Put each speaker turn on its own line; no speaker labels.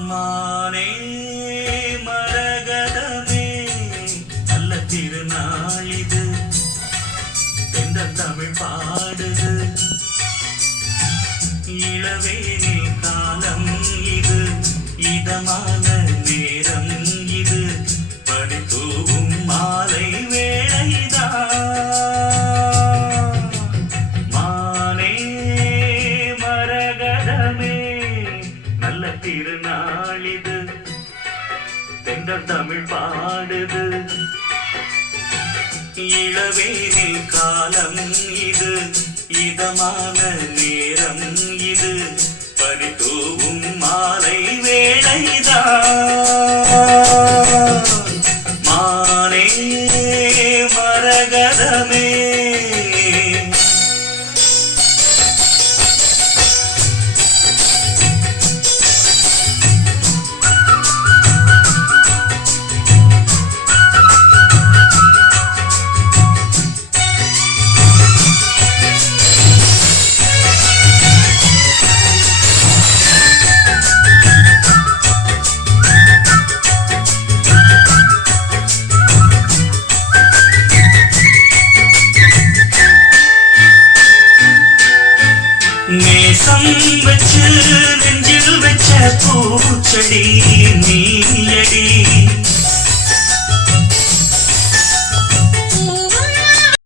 மானே மரகதமே நல்ல திருநாளிது எந்த தமிழ் பாடுது. இளவேனில் காலம் இது. இதமான நேரம் இது. படித்தூவும் மாலை வேளைதான் மானே மரகதமே திருநாளிது. தெங்கள் தமிழ் பாடுது. இளவேனில் காலம் இது. இதமான நேரம் இது. பனிதூவும் மாலை வேளைதான். மானே மரகதமே. కూర్చడి